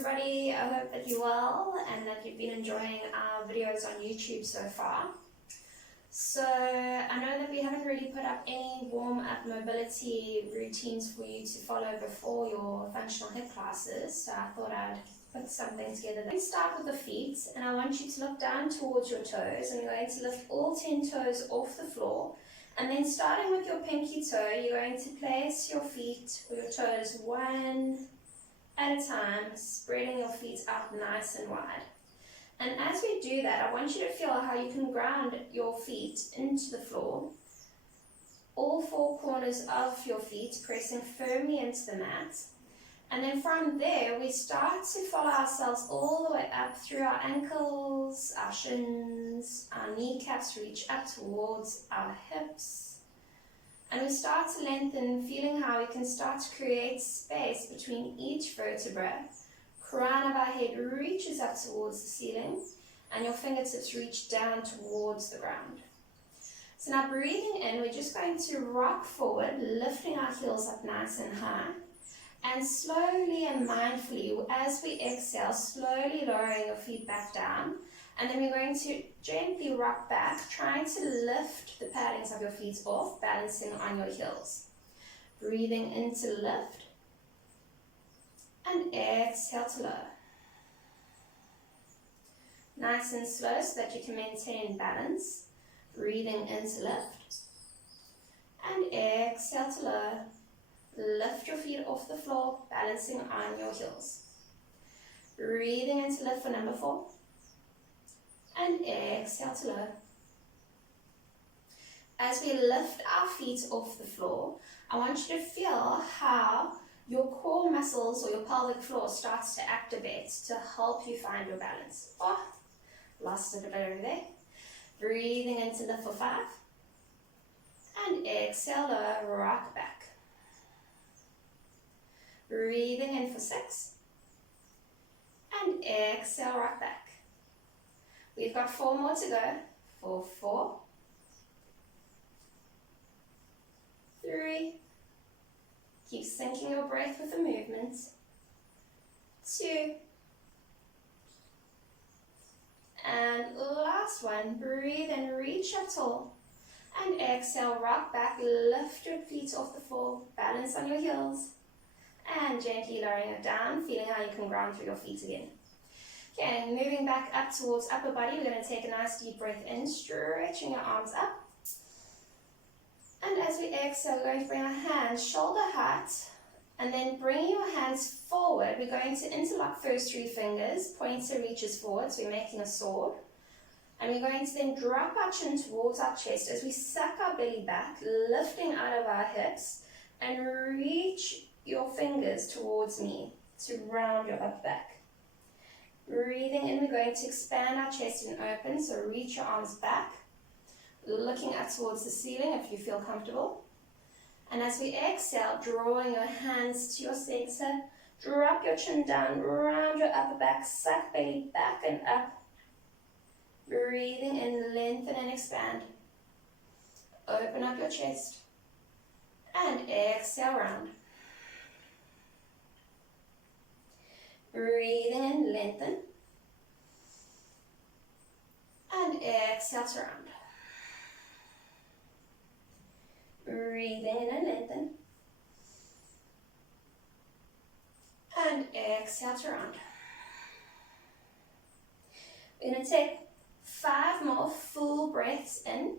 everybody, I hope that you're well and that you've been enjoying our videos on YouTube so far. So I know that we haven't really put up any warm-up mobility routines for you to follow before your functional HIIT classes, so I thought I'd put something together. Let's start with the feet, and I want you to look down towards your toes, and you're going to lift all 10 toes off the floor. And then starting with your pinky toe, you're going to place your feet or your toes one at a time, spreading your feet out nice and wide. And as we do that, I want you to feel how you can ground your feet into the floor, all four corners of your feet pressing firmly into the mat. And then from there, we start to follow ourselves all the way up through our ankles, our shins, our kneecaps reach up towards our hips. And we start to lengthen, feeling how we can start to create space between each vertebra. Crown of our head reaches up towards the ceiling, and your fingertips reach down towards the ground. So now breathing in, we're just going to rock forward, lifting our heels up nice and high. And slowly and mindfully, as we exhale, slowly lowering your feet back down. And then we're going to gently rock back, trying to lift the paddings of your feet off, balancing on your heels. Breathing in to lift. And exhale to lower. Nice and slow so that you can maintain balance. Breathing in to lift. And exhale to lower. Lift your feet off the floor, balancing on your heels. Breathing in to lift for number 4. And exhale to lower. As we lift our feet off the floor, I want you to feel how your core muscles or your pelvic floor starts to activate to help you find your balance. Oh, lost it a bit over there. Breathing in to lift for 5. And exhale, lower, rock back. Breathing in for 6. And exhale, rock back. We've got 4 more to go. For 4. 3. Keep syncing your breath with the movement. 2. And last one. Breathe and reach up tall. And exhale, rock back. Lift your feet off the floor. Balance on your heels. And gently lowering it down, feeling how you can ground through your feet again. Okay, and moving back up towards upper body, we're going to take a nice deep breath in, stretching your arms up. And as we exhale, we're going to bring our hands shoulder height, and then bringing your hands forward, we're going to interlock first 3 fingers, pointer reaches forward, so we're making a sword. And we're going to then drop our chin towards our chest as we suck our belly back, lifting out of our hips, and reach your fingers towards me to round your upper back. Breathing in, we're going to expand our chest and open, so reach your arms back, looking up towards the ceiling if you feel comfortable. And as we exhale, drawing your hands to your center, drop your chin down, round your upper back, suck belly back and up. Breathing in, lengthen and expand. Open up your chest. And exhale, round. Breathing in, lengthen. And exhale to round. Breathing in and lengthen. And exhale to round. We're going to take 5 more full breaths in.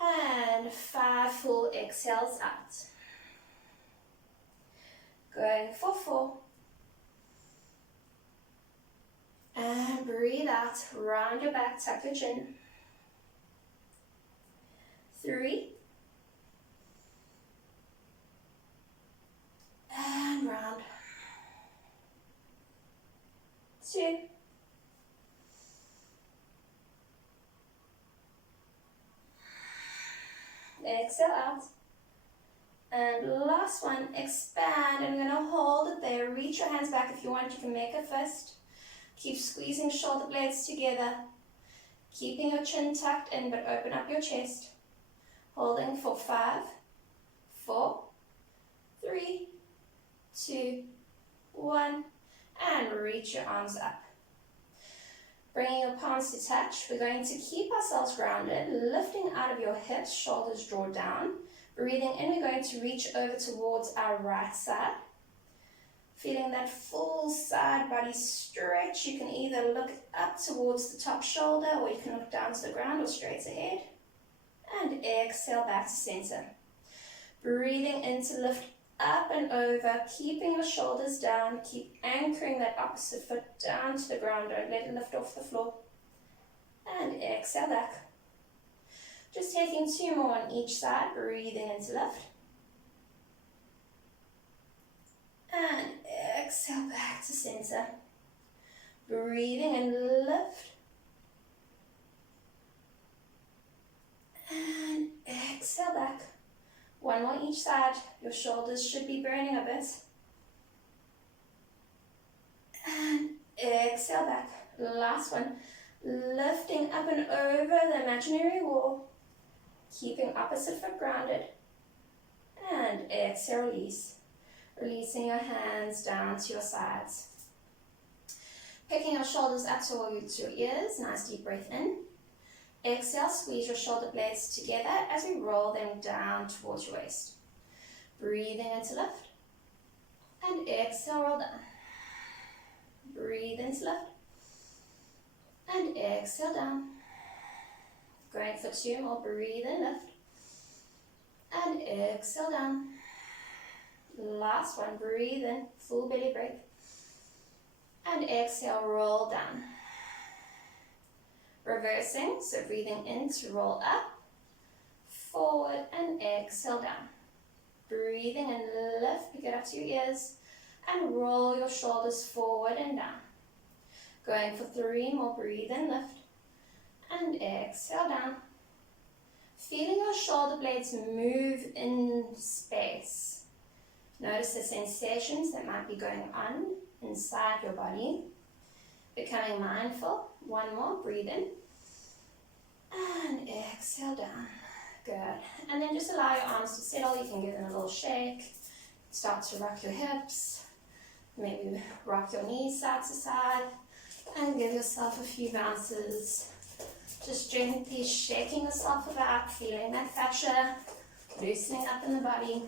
And 5 full exhales out. Going for 4. And breathe out, round your back, tuck your chin. 3. And round. 2. Exhale out. And last one, expand, and we're going to hold it there. Reach your hands back if you want. You can make a fist. Keep squeezing shoulder blades together. Keeping your chin tucked in, but open up your chest. Holding for 5, 4, 3, 2, 1, and reach your arms up. Bringing your palms to touch, we're going to keep ourselves grounded, lifting out of your hips, shoulders draw down. Breathing in, we're going to reach over towards our right side. Feeling that full side body stretch, you can either look up towards the top shoulder, or you can look down to the ground or straight ahead. And exhale back to center. Breathing in to lift up and over, keeping your shoulders down. Keep anchoring that opposite foot down to the ground. Don't let it lift off the floor. And exhale back. Just taking 2 more on each side. Breathing in to lift. And exhale back to center. Breathing and lift. And exhale back. 1 more each side. Your shoulders should be burning a bit. And exhale back. Last one. Lifting up and over the imaginary wall. Keeping opposite foot grounded. And exhale, release. Releasing your hands down to your sides. Picking your shoulders up towards your ears. Nice deep breath in. Exhale, squeeze your shoulder blades together as we roll them down towards your waist. Breathing in to lift. And exhale, roll down. Breathe in to lift. And exhale down. Going for 2 more. Breathe in, lift. And exhale down. Last one. Breathe in. Full belly breath. And exhale, roll down. Reversing, so breathing in to roll up, forward, and exhale down. Breathing and lift, pick it up to your ears, and roll your shoulders forward and down. Going for 3 more, breathe in, lift, and exhale down. Feeling your shoulder blades move in space. Notice the sensations that might be going on inside your body. Becoming mindful. 1 more, breathe in. And exhale down. Good. And then just allow your arms to settle. You can give them a little shake. Start to rock your hips. Maybe rock your knees side to side. And give yourself a few bounces. Just gently shaking yourself about, feeling that fascia loosening up in the body.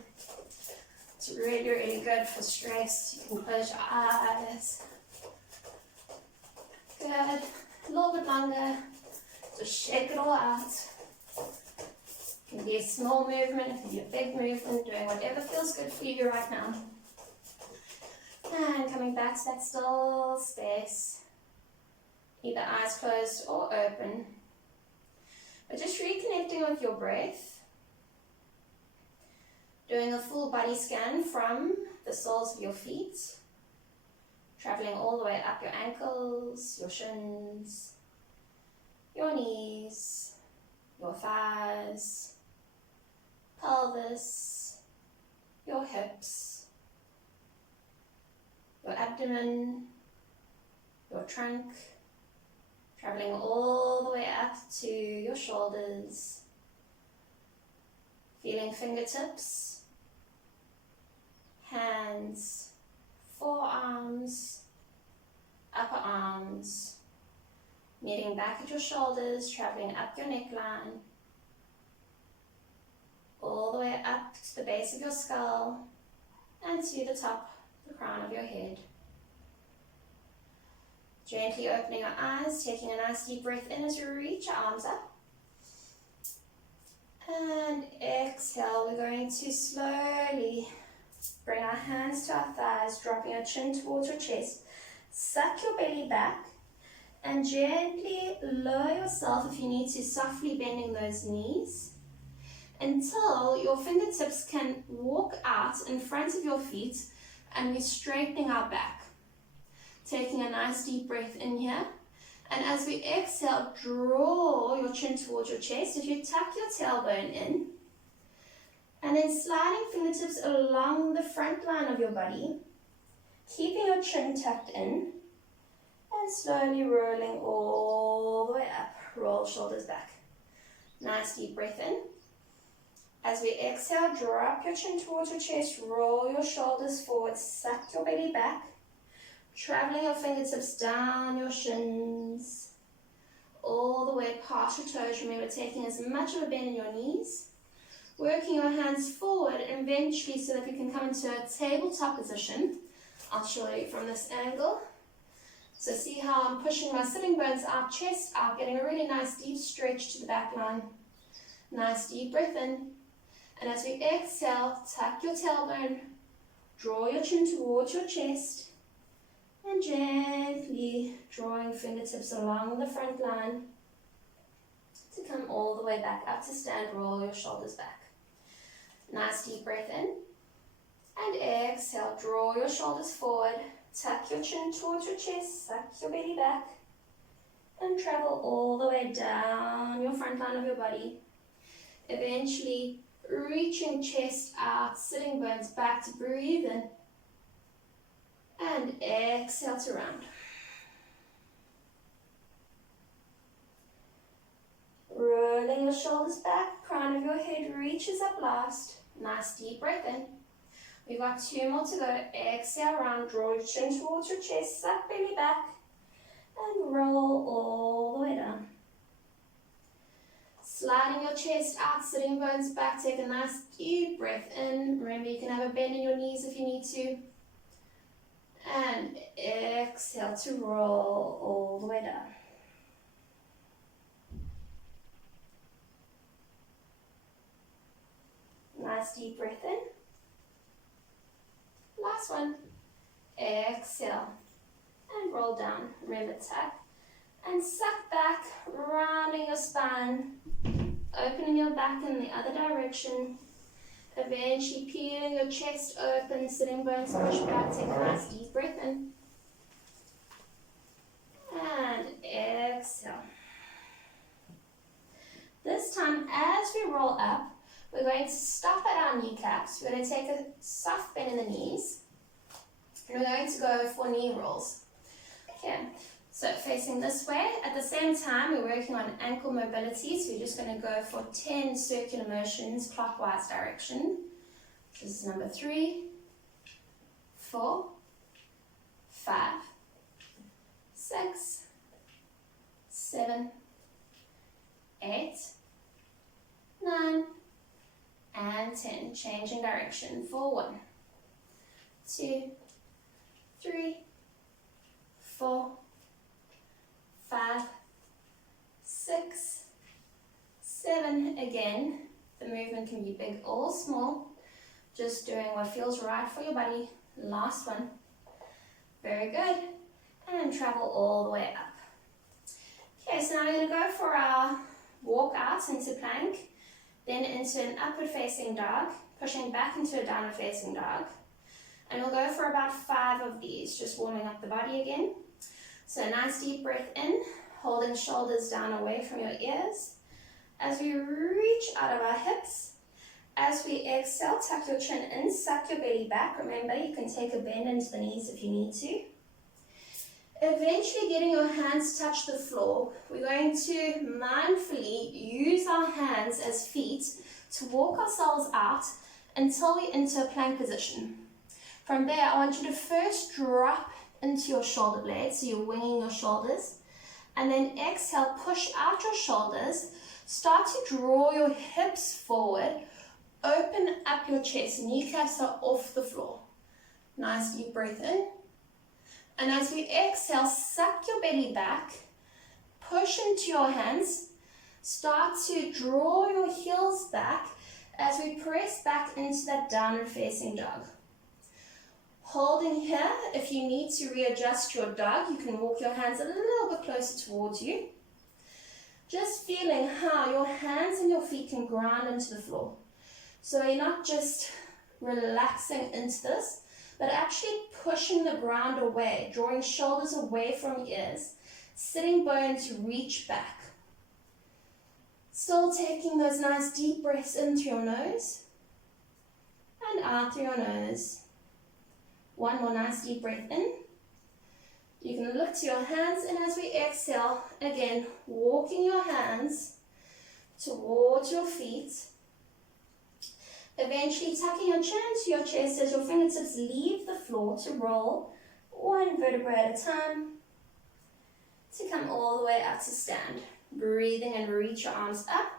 It's really, really good for stress. You can close your eyes. Good. A little bit longer. Just shake it all out. It can be a small movement, it can be a big movement, doing whatever feels good for you right now. And coming back to that still space. Either eyes closed or open. But just reconnecting with your breath. Doing a full body scan from the soles of your feet. Traveling all the way up your ankles, your shins, your knees, your thighs, pelvis, your hips, your abdomen, your trunk, traveling all the way up to your shoulders, feeling fingertips, hands, forearms, upper arms, meeting back at your shoulders, traveling up your neckline, all the way up to the base of your skull and to the top, the crown of your head. Gently opening your eyes, taking a nice deep breath in as you reach your arms up. And exhale, we're going to slowly bring our hands to our thighs, dropping your chin towards your chest. Suck your belly back and gently lower yourself if you need to, softly bending those knees until your fingertips can walk out in front of your feet and we're straightening our back. Taking a nice deep breath in here. And as we exhale, draw your chin towards your chest. If you tuck your tailbone in, and then sliding fingertips along the front line of your body, keeping your chin tucked in, and slowly rolling all the way up. Roll shoulders back. Nice deep breath in. As we exhale, drop your chin towards your chest, roll your shoulders forward, suck your belly back, Traveling your fingertips down your shins, all the way past your toes. Remember, taking as much of a bend in your knees. Working your hands forward eventually so that we can come into a tabletop position. I'll show you from this angle. So see how I'm pushing my sitting bones out, chest out, getting a really nice deep stretch to the back line. Nice deep breath in. And as we exhale, tuck your tailbone, draw your chin towards your chest, and gently drawing fingertips along the front line to come all the way back up to stand. Roll your shoulders back. Nice deep breath in. And exhale, draw your shoulders forward, tuck your chin towards your chest, suck your belly back, and travel all the way down your front line of your body. Eventually, reaching chest out, sitting bones back to breathe in. And exhale to round. Rolling your shoulders back, crown of your head reaches up last. Nice deep breath in. We've got 2 more to go. Exhale, round, draw your chin towards your chest, suck belly back, and roll all the way down. Sliding your chest out, sitting bones back, take a nice deep breath in. Remember, you can have a bend in your knees if you need to. And exhale to roll all the way down. Nice deep breath in. Last one. Exhale and roll down. Remember, tuck and suck back, rounding your spine, opening your back in the other direction. Eventually peeling your chest open, sitting bones push back, take a nice deep breath in. And exhale. This time, as we roll up, we're going to stop at our kneecaps. We're going to take a soft bend in the knees. And we're going to go for knee rolls. Okay, so facing this way. At the same time, we're working on ankle mobility. So we're just going to go for 10 circular motions, clockwise direction. This is number 3, 4, 5, 6, 7, 8, 9, and 10. Changing direction for 1, 2, 3, 4, 5, 6, 7. Again, the movement can be big or small. Just doing what feels right for your body. Last one. Very good. And travel all the way up. Okay, so now we're going to go for our walk out into plank, then into an upward facing dog, pushing back into a downward facing dog. And we'll go for about 5 of these, just warming up the body again. So a nice deep breath in, holding shoulders down away from your ears. As we reach out of our hips, as we exhale, tuck your chin in, suck your belly back. Remember, you can take a bend into the knees if you need to. Eventually getting your hands touch the floor, we're going to mindfully use our hands as feet to walk ourselves out until we enter a plank position. From there, I want you to first drop into your shoulder blades, so you're winging your shoulders, and then exhale, push out your shoulders, start to draw your hips forward, open up your chest, kneecaps are off the floor. Nice deep breath in. And as we exhale, suck your belly back, push into your hands, start to draw your heels back as we press back into that downward facing dog. Holding here, if you need to readjust your dog, you can walk your hands a little bit closer towards you. Just feeling how your hands and your feet can ground into the floor. So you're not just relaxing into this, but actually pushing the ground away, drawing shoulders away from ears, sitting bones reach back. Still taking those nice deep breaths in through your nose and out through your nose. One more nice deep breath in. You can look to your hands, and as we exhale, again, walking your hands towards your feet. Eventually tucking your chin into your chest as your fingertips leave the floor to roll one vertebra at a time, to come all the way up to stand. Breathing and reach your arms up,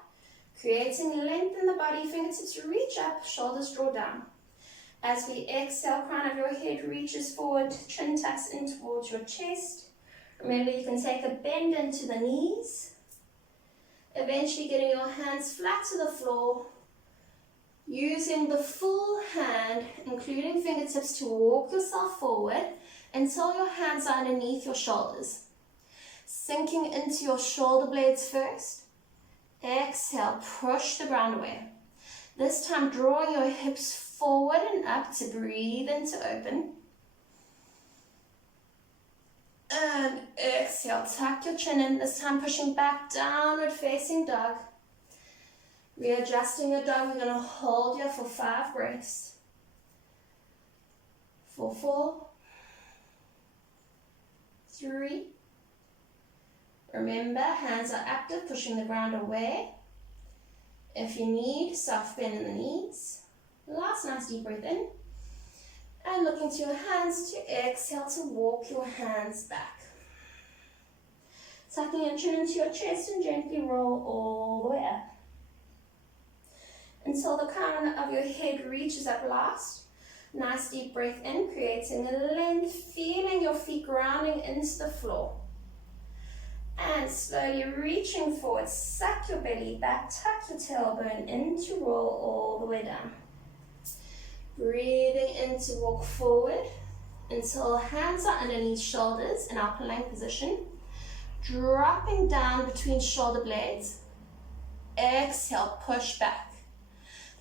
creating length in the body, fingertips reach up, shoulders draw down. As we exhale, crown of your head reaches forward, chin tucks in towards your chest. Remember, you can take a bend into the knees, eventually getting your hands flat to the floor, using the full hand, including fingertips, to walk yourself forward until your hands are underneath your shoulders. Sinking into your shoulder blades first. Exhale, push the ground away. This time, drawing your hips forward and up to breathe and to open. And exhale, tuck your chin in, this time pushing back, downward facing dog. Readjusting your dog, we're going to hold here for 5 breaths. For 4, 3. Remember, hands are active, pushing the ground away. If you need, soft bend in the knees. Last nice deep breath in. And look into your hands to exhale to walk your hands back. Tucking your chin into your chest and gently roll all the way up. Until the crown of your head reaches up last. Nice deep breath in, creating a length, feeling your feet grounding into the floor. And slowly reaching forward, suck your belly back, tuck your tailbone in to roll all the way down. Breathing in to walk forward until hands are underneath shoulders in our plank position. Dropping down between shoulder blades. Exhale, push back.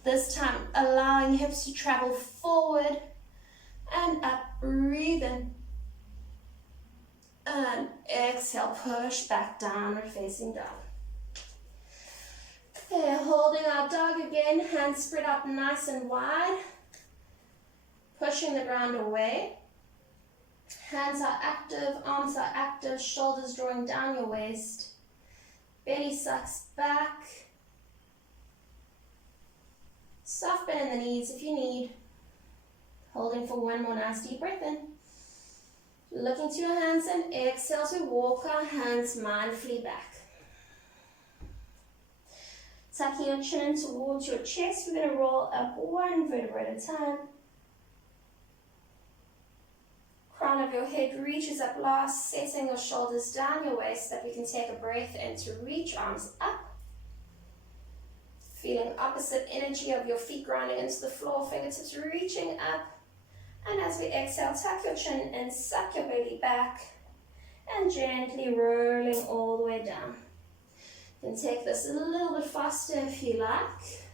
This time, allowing hips to travel forward and up. Breathe in. And exhale, push back, downward facing dog. Okay, holding our dog again, hands spread out nice and wide. Pushing the ground away. Hands are active, arms are active, shoulders drawing down your waist. Belly sucks back. Soft bend in the knees if you need. Holding for 1 more nice deep breath in. Looking to your hands and exhale to walk our hands mindfully back. Tucking your chin in towards your chest, we're going to roll up 1 vertebra at a time. Crown of your head reaches up last, setting your shoulders down your waist so that we can take a breath in to reach arms up. Feeling opposite energy of your feet grounding into the floor, fingertips reaching up. And as we exhale, tuck your chin in, suck your belly back, and gently rolling all the way down. You can take this a little bit faster if you like.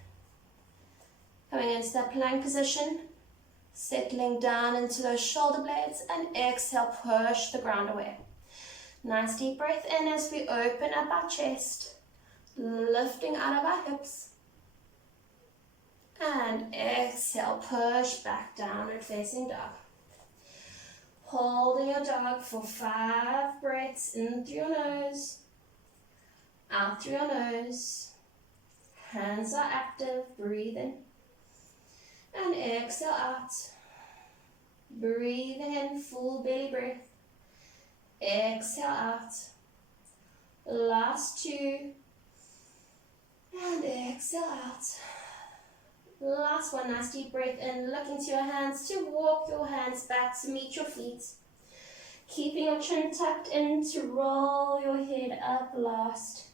Coming into that plank position. Settling down into those shoulder blades and exhale, push the ground away. Nice deep breath in as we open up our chest, lifting out of our hips. And exhale, push back, downward facing dog. Holding your dog for 5 breaths in through your nose, out through your nose. Hands are active, breathe in. And exhale out. Breathing in, full belly breath. Exhale out. Last 2. And exhale out. Last 1, nice deep breath in. Look into your hands to walk your hands back to meet your feet. Keeping your chin tucked in to roll your head up last.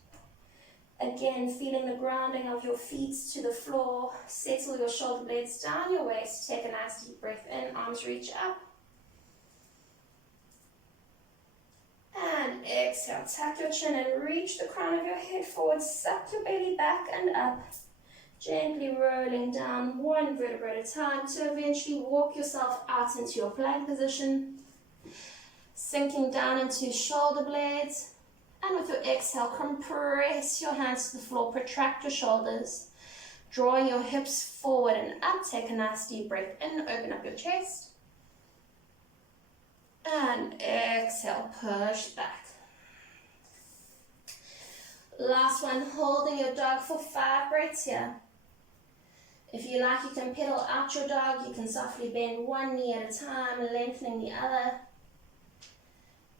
Again, feeling the grounding of your feet to the floor. Settle your shoulder blades down your waist. Take a nice deep breath in. Arms reach up. And exhale. Tuck your chin and reach the crown of your head forward. Suck your belly back and up. Gently rolling down 1 vertebra at a time to eventually walk yourself out into your plank position. Sinking down into shoulder blades. And with your exhale, compress your hands to the floor, protract your shoulders, drawing your hips forward and up. Take a nice deep breath in, open up your chest. And exhale, push back. Last one, holding your dog for 5 breaths here. If you like, you can pedal out your dog. You can softly bend 1 knee at a time, lengthening the other.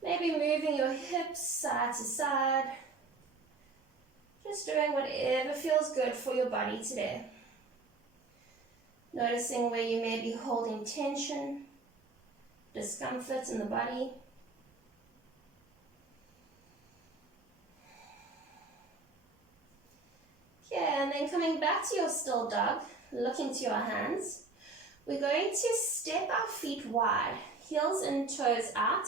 Maybe moving your hips side to side. Just doing whatever feels good for your body today. Noticing where you may be holding tension, discomfort in the body. Okay, and then coming back to your still dog, looking to your hands. We're going to step our feet wide, heels in, toes out.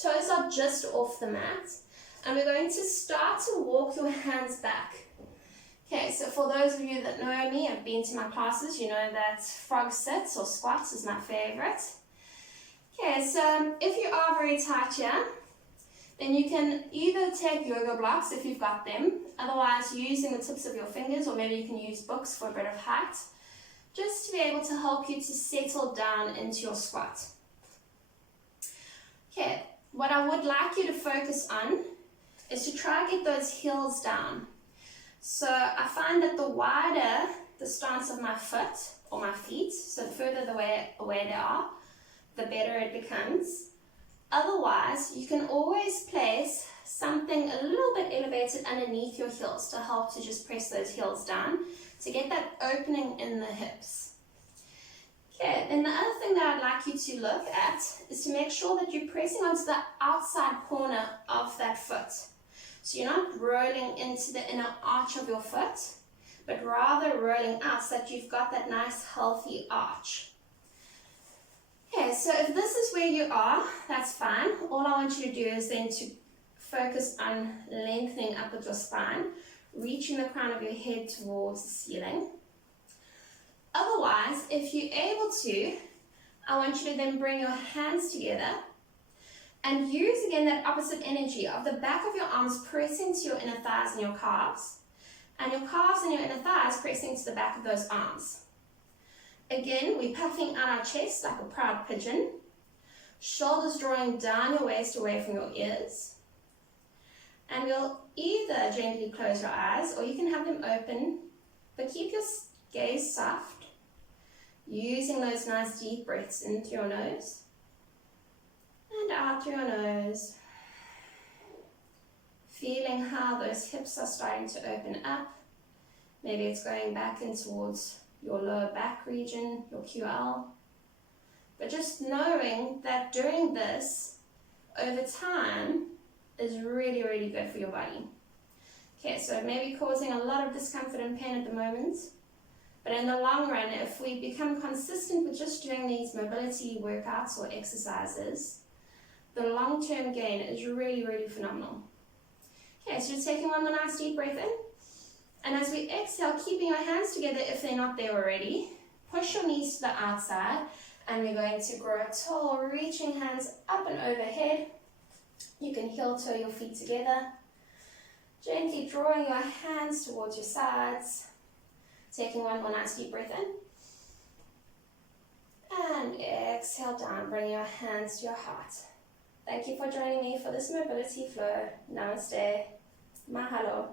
Toes are just off the mat. And we're going to start to walk your hands back. Okay, so for those of you that know me, have been to my classes, you know that frog sits or squats is my favorite. Okay, so if you are very tight here, then you can either take yoga blocks if you've got them, otherwise using the tips of your fingers, or maybe you can use books for a bit of height, just to be able to help you to settle down into your squat. Okay, what I would like you to focus on is to try and get those heels down. So I find that the wider the stance of my foot or my feet, so the further away they are, the better it becomes. Otherwise, you can always place something a little bit elevated underneath your heels to help to just press those heels down to get that opening in the hips. Okay, then the other thing that I'd like you to look at is to make sure that you're pressing onto the outside corner of that foot. So you're not rolling into the inner arch of your foot, but rather rolling out so that you've got that nice healthy arch. Okay, so if this is where you are, that's fine. All I want you to do is then to focus on lengthening up with your spine, reaching the crown of your head towards the ceiling. Otherwise, if you're able to, I want you to then bring your hands together and use again that opposite energy of the back of your arms pressing to your inner thighs and your calves, and your calves and your inner thighs pressing to the back of those arms. Again, we're puffing out our chest like a proud pigeon, shoulders drawing down your waist away from your ears, and we'll either gently close your eyes or you can have them open, but keep your gaze soft, using those nice deep breaths in through your nose and out through your nose, feeling how those hips are starting to open up. Maybe it's going back in towards your lower back region, your QL, but just knowing that doing this over time is really, really good for your body. Okay, so it may be causing a lot of discomfort and pain at the moment, but in the long run, if we become consistent with just doing these mobility workouts or exercises, the long-term gain is really, really phenomenal. Okay, so just taking one more nice deep breath in. And as we exhale, keeping your hands together if they're not there already, push your knees to the outside, and we're going to grow tall, reaching hands up and overhead. You can heel toe your feet together, gently drawing your hands towards your sides, taking one more nice deep breath in. And exhale down, bring your hands to your heart. Thank you for joining me for this mobility flow. Namaste. Mahalo.